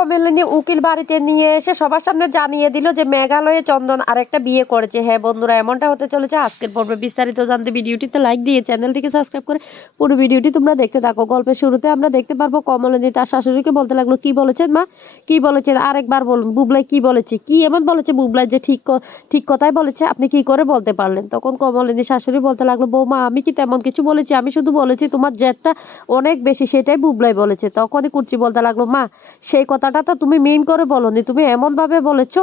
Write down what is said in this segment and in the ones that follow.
কমলিনী উকিল বাড়িতে নিয়ে এসে সবার সামনে জানিয়ে দিল যে মেঘালয়ে চন্দন আরেকটা বিয়ে করেছে। হ্যাঁ বন্ধুরা, এমনটা হতে চলেছে। আজকের পর্বে বিস্তারিত জানতে ভিডিওটিতে লাইক দিয়ে চ্যানেলটিকে সাবস্ক্রাইব করে পুরো ভিডিওটি তোমরা দেখতে থাকো। গল্পের শুরুতে আমরা দেখতে পারব কমলিনী তার শাশুড়িকে বলতে লাগল, কি বলেছেন মা? কি বলেছেন? আরেকবার বলুন, বুবলাই কি বলেছে? কি এমন বলেছে বুবলাই যে ঠিক ঠিক কথাই বলেছে? আপনি কি করে বলতে পারলেন? তখন কমলিনী শাশুড়ি বলতে লাগল, বৌমা, আমি কি তেমন কিছু বলেছি? আমি শুধু বলেছি তোমার জেদটা অনেক বেশি, সেটাই বুবলাই বলেছে। তখনই কুর্চি বলতে লাগল, মা, সেই কথাটা তো তুমি মেন করে বলনি। তুমি এমনভাবে বলেছ,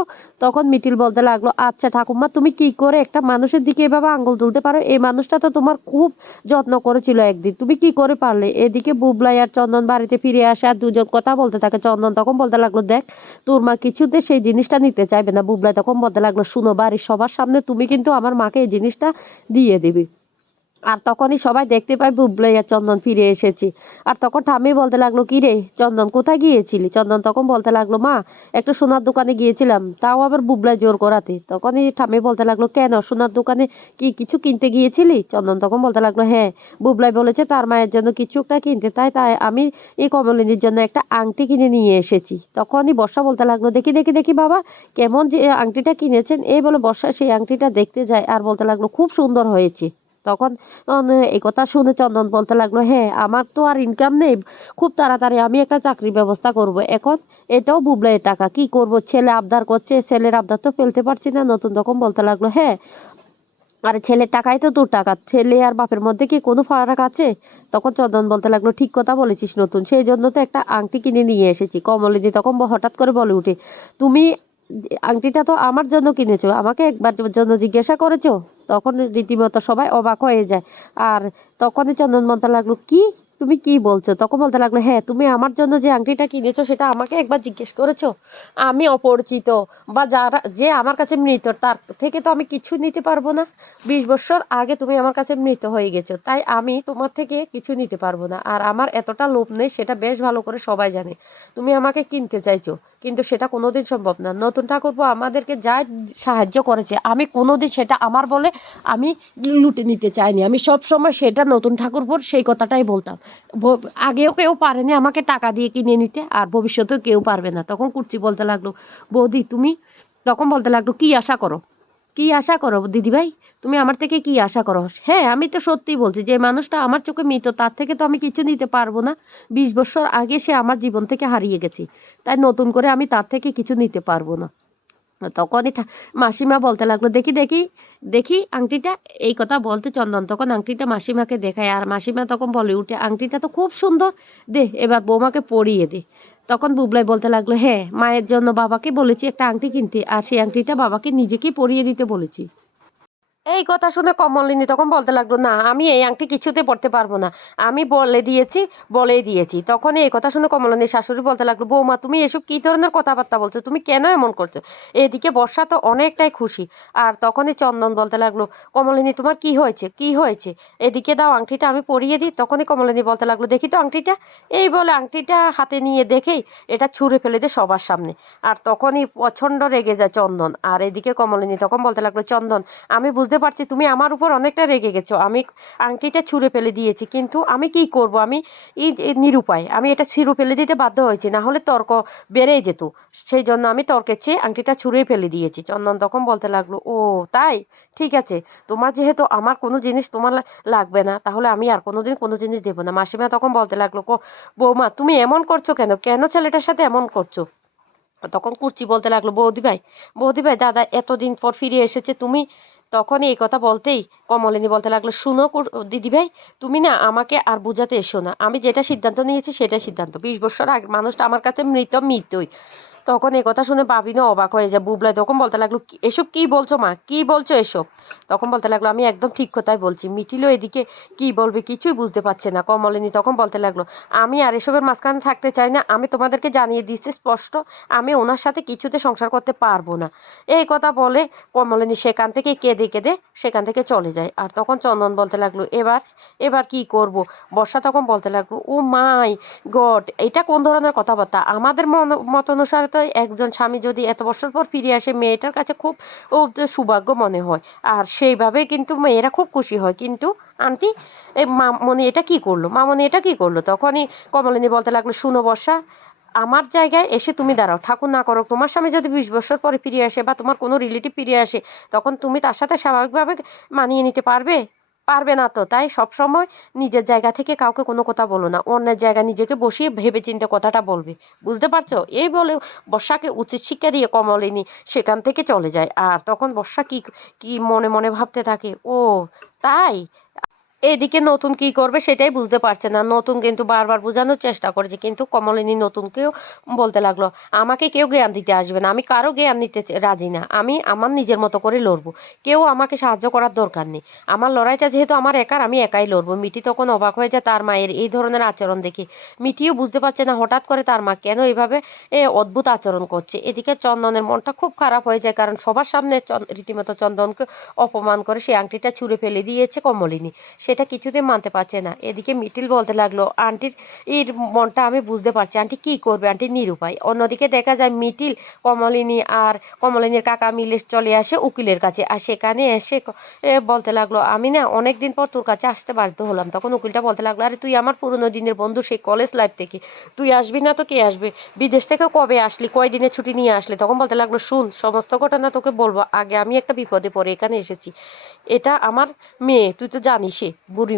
তখন মিটিল বলতে লাগল আচ্ছা ঠাকুমা, তুমি কি করে একটা মানুষের দিকে এভাবে আঙ্গুল তুলতে পারো? এই মানুষটা তো তোমার খুব যত্ন করেছিল একদিন। তুমি কি করে পারলে? এদিকে বুবলাই আর চন্দন বাড়িতে ফিরে আসে আর দুজন কথা বলতে থাকে। চন্দন তখন বলতে লাগল, দেখ, তোর মা কিছুতে সেই জিনিসটা নিতে চাইবে না। বুবলাই তখন বলতে লাগল, শুনো, বাড়ির সবার সামনে তুমি কিন্তু আমার মাকে এই জিনিসটা দিয়ে দিবি। আর তখনই সবাই দেখতে পায় বুবলাই আর চন্দন ফিরে এসেছি। আর তখন ঠাম্মি বলতে লাগল, কি রে, চন্দন কোথায় গিয়েছিলি? চন্দন তখন বলতে লাগল, মা, একটা সোনার দোকানে গিয়েছিলাম, তাও আবার বুবলাই জোর করাতে। তখনই ঠাম্মি বলতে লাগল, কেন, সোনার দোকানে কি কিছু কিনতে গিয়েছিলি? চন্দন তখন বলতে লাগল হ্যাঁ বুবলাই বলেছে তার মায়ের জন্য কিছু একটা কিনতে, তাই তাই আমি এই কমলিনীর জন্য একটা আংটি কিনে নিয়ে এসেছি। তখনই বর্ষা বলতে লাগল, দেখি দেখি দেখি বাবা, কেমন যে আংটিটা কিনেছেন। এই বলে বর্ষা সেই আংটিটা দেখতে যায় আর বলতে লাগল, খুব সুন্দর হয়েছে। তখন এই কথা শুনে চন্দন বলতে লাগল হ্যাঁ আমার তো আর ইনকাম নেই। খুব তাড়াতাড়ি আমি একটা চাকরির ব্যবস্থা করব। এখন এটাও বুবলাইয়ের টাকা। কি করব? ছেলে আবদার করছে, ছেলের আবদার তো ফেলতে পারছি না। নতুন তখন বলতে লাগল হ্যাঁ আরে ছেলের টাকাই তো তোর টাকা। ছেলে আর বাপের মধ্যে কি কোনো ফারাক আছে? তখন চন্দন বলতে লাগল, ঠিক কথা বলেছিস নতুন। সেই জন্য তো একটা আংটি কিনে নিয়ে এসেছি। কমলিনী তখন হঠাৎ করে বলে উঠে, তুমি আংটিটা তো আমার জন্য কিনেছো। আমাকে একবার জন্য জিজ্ঞাসা করেছ? তখন রীতিমতো সবাই অবাক হয়ে যায়। আর তখনই চন্দন মন্ত্র লাগল কি? তুমি কি বলছো? তখন বলতে লাগল হ্যাঁ তুমি আমার জন্য যে আংটিটা কিনেছো, সেটা আমাকে একবার জিজ্ঞেস করেছ? আমি অপরিচিত বা যারা, যে আমার কাছে মৃত, তার থেকে তো আমি কিছু নিতে পারব না। বিশ বছর আগে তুমি আমার কাছে মৃত হয়ে গেছো, তাই আমি তোমার থেকে কিছু নিতে পারব না। আর আমার এতটা লোভ নেই, সেটা বেশ ভালো করে সবাই জানে। তুমি আমাকে কিনতে চাইছো, কিন্তু সেটা কোনোদিন সম্ভব না। নতুন ঠাকুরপো আমাদেরকে যা সাহায্য করেছে, আমি কোনোদিন সেটা আমার বলে আমি লুটে নিতে চাইনি। আমি সব সময় সেটা নতুন ঠাকুরপোর সেই কথাটাই বলতাম। আগেও কেউ পারেনি আমাকে টাকা দিয়ে কিনে নিতে, আর ভবিষ্যতেও কেউ পারবে না। তখন কুর্চি বলতে লাগল, বৌদি, তুমি তখন বলতে লাগল, কি আশা করো? কি আশা করো, দিদিভাই? তুমি আমার থেকে কি আশা করো? হ্যাঁ আমি তো সত্যি বলছি, যে মানুষটা আমার চোখে মৃত, তার থেকে তো আমি কিছু নিতে পারব না। বিশ বছর আগে সে আমার জীবন থেকে হারিয়ে গেছে, তাই নতুন করে আমি তার থেকে কিছু নিতে পারব না। তখনই এটা মাসিমা বলতে লাগল, দেখি দেখি দেখি, আংটিটা। এই কথা বলতে চন্দন তখন আংটিটা মাসিমাকে দেখায়, আর মাসিমা তখন বলে, উঠে, আংটিটা তো খুব সুন্দর। দে, এবার বৌমাকে পরিয়ে দে। তখন বুবলাই বলতে লাগল হ্যাঁ মায়ের জন্য বাবাকে বলেছি একটা আংটি কিনতে, আর সেই আংটিটা বাবাকে নিজেকে পরিয়ে দিতে বলেছি। এই কথা শুনে কমলিনী তখন বলতে লাগল, না, আমি এই আংটি কিছুতে পড়তে পারব না। আমি বলে দিয়েছি, বলেই দিয়েছি। তখন এই কথা শুনে কমলিনীর শাশুড়ি বলতে লাগল, বৌমা, তুমি এসব কী ধরনের কথাবার্তা বলছো? তুমি কেন এমন করছ? এদিকে বর্ষা তো অনেকটাই খুশি। আর তখনই চন্দন বলতে লাগল, কমলিনী, তোমার কি হয়েছে? কি হয়েছে? এদিকে দাও আংটিটা, আমি পরিয়ে দিই। তখনই কমলিনী বলতে লাগল, দেখি তো আংটিটা। এই বলে আংটিটা হাতে নিয়ে দেখেই এটা ছুঁড়ে ফেলে দে সবার সামনে। আর তখনই প্রচণ্ড রেগে যায় চন্দন। আর এদিকে কমলিনী তখন বলতে লাগল, চন্দন, আমি বুঝতে পারছি, তুমি আমার উপর অনেকটা রেগে গেছো। আমি আংটিটা ছুঁড়ে ফেলে দিয়েছি, কিন্তু আমি কি করব? আমি নিরুপায়, আমি এটা ছিঁড়ে ফেলে দিতে বাধ্য হয়েছি, না হলে তর্ক বেড়েই যেত। সেই জন্য আমি তর্কের চেয়ে আংটিটা ছুঁড়ে ফেলে দিয়েছি। চন্দন তখন বলতে লাগল, ও, তাই? ঠিক আছে, তোমার যেহেতু আমার কোনো জিনিস তোমার লাগবে না, তাহলে আমি আর কোনোদিন কোনো জিনিস দেবো না। মাসিমা তখন বলতে লাগল, "কো- বৌমা, তুমি এমন করছ কেন? কেন ছেলেটার সাথে এমন করছ? তখন কুর্চি বলতে লাগল, বৌদি ভাই বৌদি ভাই, দাদা এতদিন পর ফিরে এসেছে, তুমি তখনই এই কথা বলতেই কমলিনী বলতে লাগল, শুনো দিদি ভাই, তুমি না আমাকে আর বোঝাতে এসো না। আমি যেটা সিদ্ধান্ত নিয়েছি সেটাই সিদ্ধান্ত। বিশ বছর আগে মানুষটা আমার কাছে মৃত মৃতই তখন এই কথা শুনে বাবিনও অবাক হয়ে যায়। বুবলাই তখন বলতে লাগল এসব কি বলছো মা? কি বলছো এসব? তখন বলতে লাগল, আমি একদম ঠিক কথাই বলছি। মিটিলও এদিকে কি বলবে কিছুই বুঝতে পারছে না। কমলিনী তখন বলতে লাগল, আমি আর এসবের মাঝখানে থাকতে চাই না। আমি তোমাদেরকে জানিয়ে দিচ্ছি স্পষ্ট, আমি ওনার সাথে কিছুতে সংসার করতে পারব না। এই কথা বলে কমলিনী সেখান থেকে কেঁদে কেঁদে সেখান থেকে চলে যায়। আর তখন চন্দন বলতে লাগল, এবার এবার কি করব? বর্ষা তখন বলতে লাগল, ও মাই গড, এটা কোন ধরনের কথাবার্তা? আমাদের মত অনুসারে তো একজন স্বামী যদি এত বছর পর ফিরে আসে, মেয়েটার কাছে খুব সৌভাগ্য মনে হয়। আর সেইভাবে কিন্তু মেয়েরা খুব খুশি হয়। কিন্তু আন্টি এই মামনি এটা কি করল? মামনি এটা কি করল? তখনই কমলিনী বলতে লাগল, শুনো বর্ষা, আমার জায়গায় এসে তুমি দাঁড়াও। ঠাকুর না করো তোমার স্বামী যদি বিশ বছর পরে ফিরে আসে বা তোমার কোনো রিলেটিভ ফিরে আসে, তখন তুমি তার সাথে স্বাভাবিকভাবে মানিয়ে নিতে পারবে? পারবে না তো। তাই সব সময় নিজের জায়গা থেকে কাউকে কোনো কথা বলো না। অন্যের জায়গা নিজেকে বসিয়ে ভেবে চিন্তে কথাটা বলবে। বুঝতে পারছ? এই বলে বর্ষাকে উচিত শিক্ষা দিয়ে কমলিনী সেখান থেকে চলে যায়। আর তখন বর্ষা কি কি মনে মনে ভাবতে থাকে, ও, তাই? এদিকে নতুন কি করবে সেটাই বুঝতে পারছে না। নতুন কিন্তু বারবার বোঝানোর চেষ্টা করেছে, কিন্তু কমলিনী নতুনকেও বলতে লাগল, আমাকে কেউ জ্ঞান দিতে আসবে না, আমি কারও জ্ঞান নিতে রাজি না, আমি আমার নিজের মতো করে লড়বো, কেউ আমাকে সাহায্য করার দরকার নেই, আমার লড়াইটা যেহেতু আমার একার, আমি একাই লড়বো। মিটি তখন অবাক হয়ে যায় তার মায়ের এই ধরনের আচরণ দেখে। মিটিও বুঝতে পারছে না হঠাৎ করে তার মা কেন এইভাবে এ, অদ্ভুত আচরণ করছে। এদিকে চন্দনের মনটা খুব খারাপ হয়ে যায়, কারণ সবার সামনে রীতিমতো চন্দনকে অপমান করে সেই আংটিটা ছুঁড়ে ফেলে দিয়েছে কমলিনী। সেটা কিছুতে মানতে পারছে না। এদিকে মিটিল বলতে লাগল, আন্টির এর মনটা আমি বুঝতে পারছি। আন্টি কি করবে? আন্টি নিরুপায়। অন্যদিকে দেখা যায় মিটিল, কমলিনী আর কমলিনীর কাকা মিলে চলে আসে উকিলের কাছে। আর সেখানে এসে বলতে লাগল, আমি না অনেক দিন পর তোর কাছে আসতে বাধ্য হলাম। তখন উকিলটা বলতে লাগল, আরে তুই আমার পুরনো দিনের বন্ধু সেই কলেজ লাইফ থেকে। তুই আসবি না তো কে আসবে? বিদেশ থেকে কবে আসলি? কয় দিনের ছুটি নিয়ে আসলি? তখন বলতে লাগল, শুন, সমস্ত ঘটনা তোকে বলব। আগে আমি একটা বিপদে পড়ে এখানে এসেছি। এটা আমার মেয়ে, তুই তো জানিসই। বুড়ি,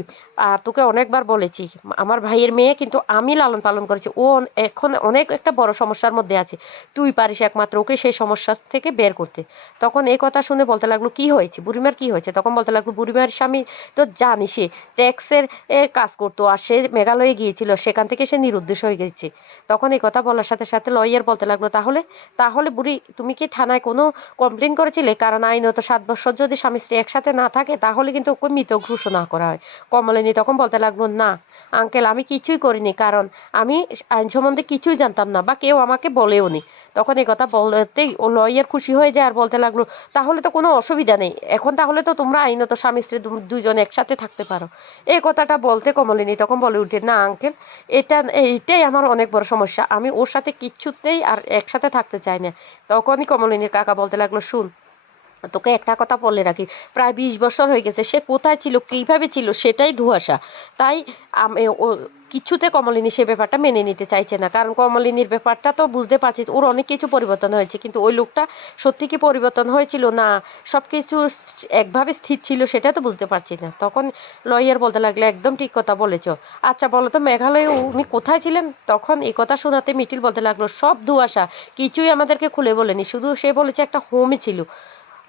আর তোকে অনেকবার বলেছি, আমার ভাইয়ের মেয়ে কিন্তু আমি লালন পালন করেছি, ও এখন অনেক একটা বড় সমস্যার মধ্যে আছে, তুই পারিস একমাত্র ওকে সেই সমস্যা থেকে বের করতে। তখন এই কথা শুনে বলতে লাগল, কি হয়েছে? বুড়িমার কি হয়েছে? তখন বলতে লাগল বুড়িমার স্বামী তো জানিসই ট্যাক্সের কাজ করতো, আর সে মেঘালয়ে গিয়েছিল, সেখান থেকে সে নিরুদ্দেশ হয়ে গেছে। তখন এই কথা বলার সাথে সাথে লয়ার বলতে লাগল, তাহলে তাহলে বুড়ি, তুমি কি থানায় কোনো কমপ্লেন করেছিলে? কারণ আইনত সাত বছর যদি স্বামী স্ত্রী একসাথে না থাকে, তাহলে কিন্তু ওকে মৃত ঘোষণা করা হয়। কমলিনী, তখন বলতে লাগল, না, আঙ্কেল, আমি কিছুই করিনি, কারণ আমি আইন সম্বন্ধে কিছুই জানতাম না, বা কেউ আমাকে বলেও নি। তখন এই কথা বলতেই ও লয়ার খুশি হয়ে যায় আর বলতে লাগল, তাহলে তো কোনো অসুবিধা নেই, এখন তাহলে তো তোমরা আইনত স্বামী, স্ত্রী দুজন একসাথে থাকতে পারো। এই কথাটা বলতে কমলিনী, তখন বলে উঠে, না, আঙ্কেল, এটা, এইটাই আমার অনেক বড় সমস্যা, আমি ওর সাথে কিচ্ছুতেই আর একসাথে থাকতে চাই না। তখনই কমলিনীর কাকা বলতে লাগল, শুন তোকে একটা কথা বলে রাখি, প্রায় বিশ বছর হয়ে গেছে, সে কোথায় ছিল, কীভাবে ছিল, সেটাই ধোঁয়াশা। তাই ও কিছুতে কমলিনী সে ব্যাপারটা মেনে নিতে চাইছে না, কারণ কমলিনীর ব্যাপারটা তো বুঝতে পারছি, ওর অনেক কিছু পরিবর্তন হয়েছে, কিন্তু ওই লোকটা সত্যি কি পরিবর্তন হয়েছিল? না, সব কিছু একভাবে স্থির ছিল, সেটা তো বুঝতে পারছি না। তখন লয়ার বলতে লাগল, একদম ঠিক কথা বলেছ। আচ্ছা বলো তো, মেঘালয়ে উনি কোথায় ছিলেন? তখন এই কথা শোনাতে মিটিল বলতে লাগল, সব ধোঁয়াশা, কিছুই আমাদেরকে খুলে বলেনি, শুধু সে বলেছে একটা হোমে ছিল।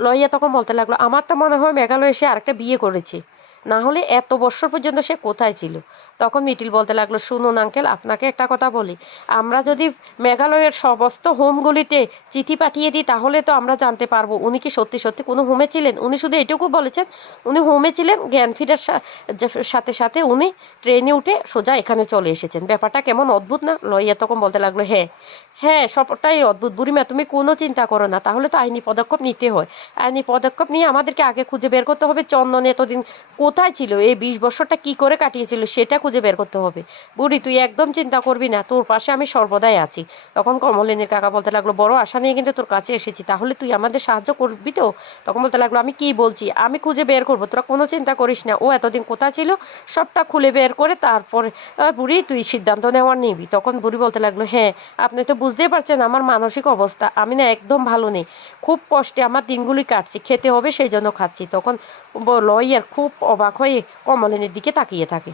লইয়া তখন বলতে লাগল, আমার তো মনে হয় মেঘালয়ে সে আরেকটা বিয়ে করেছে। না হলে এত বছর পর্যন্ত সে কোথায় ছিল? তখন মিটিল বলতে লাগল, শুনুন আঙ্কেল আপনাকে একটা কথা বলি। আমরা যদি মেঘালয়ের সমস্ত হোমগুলিতে চিঠি পাঠিয়ে দিই, তাহলে তো আমরা জানতে পারব উনি কি সত্যি সত্যি কোনো হোমে ছিলেন? উনি শুধু এটুকু বলেছেন, উনি হোমে ছিলেন, জ্ঞান ফেরার সাথে সাথে উনি ট্রেনে উঠে সোজা এখানে চলে এসেছেন। ব্যাপারটা কেমন অদ্ভুত না? লইয়া তখন বলতে লাগল হ্যাঁ হ্যাঁ সবটাই অদ্ভুত। বুড়িমা, তুমি কোনো চিন্তা করো না, তাহলে তো আইনি পদক্ষেপ নিতে হয়। আইনি পদক্ষেপ নিয়ে আমাদেরকে আগে খুঁজে বের করতে হবে, চন্দন এতদিন কোথায় ছিল, এই বিশ বছরটা কি করে কাটিয়েছিল সেটা খুঁজে বের করতে হবে। বুড়ি, তুই একদম চিন্তা করবি না, তোর পাশে আমি সর্বদাই আছি। তখন কমলিনীর কাকা বলতে লাগল, বড় আশা নিয়ে কিন্তু তোর কাছে এসেছি, তাহলে তুই আমাদের সাহায্য করবি তো? তখন বলতে লাগল, আমি কি বলছি? আমি খুঁজে বের করব, তোরা কোনো চিন্তা করিস না, ও এতদিন কোথায় ছিল, সবটা খুলে বের করে তারপরে বুড়ি, তুই সিদ্ধান্ত নেওয়ার নিবি। তখন বুড়ি বলতে লাগল হ্যাঁ আপনি তো বুঝতেই পারছেন আমার মানসিক অবস্থা। আমি না একদম ভালো নেই। খুব কষ্টে আমার দিনগুলি কাটছি, খেতে হবে সেই জন্য খাচ্ছি। তখন লয়ার খুব অবাক হয়ে কমলিনীর দিকে তাকিয়ে থাকে।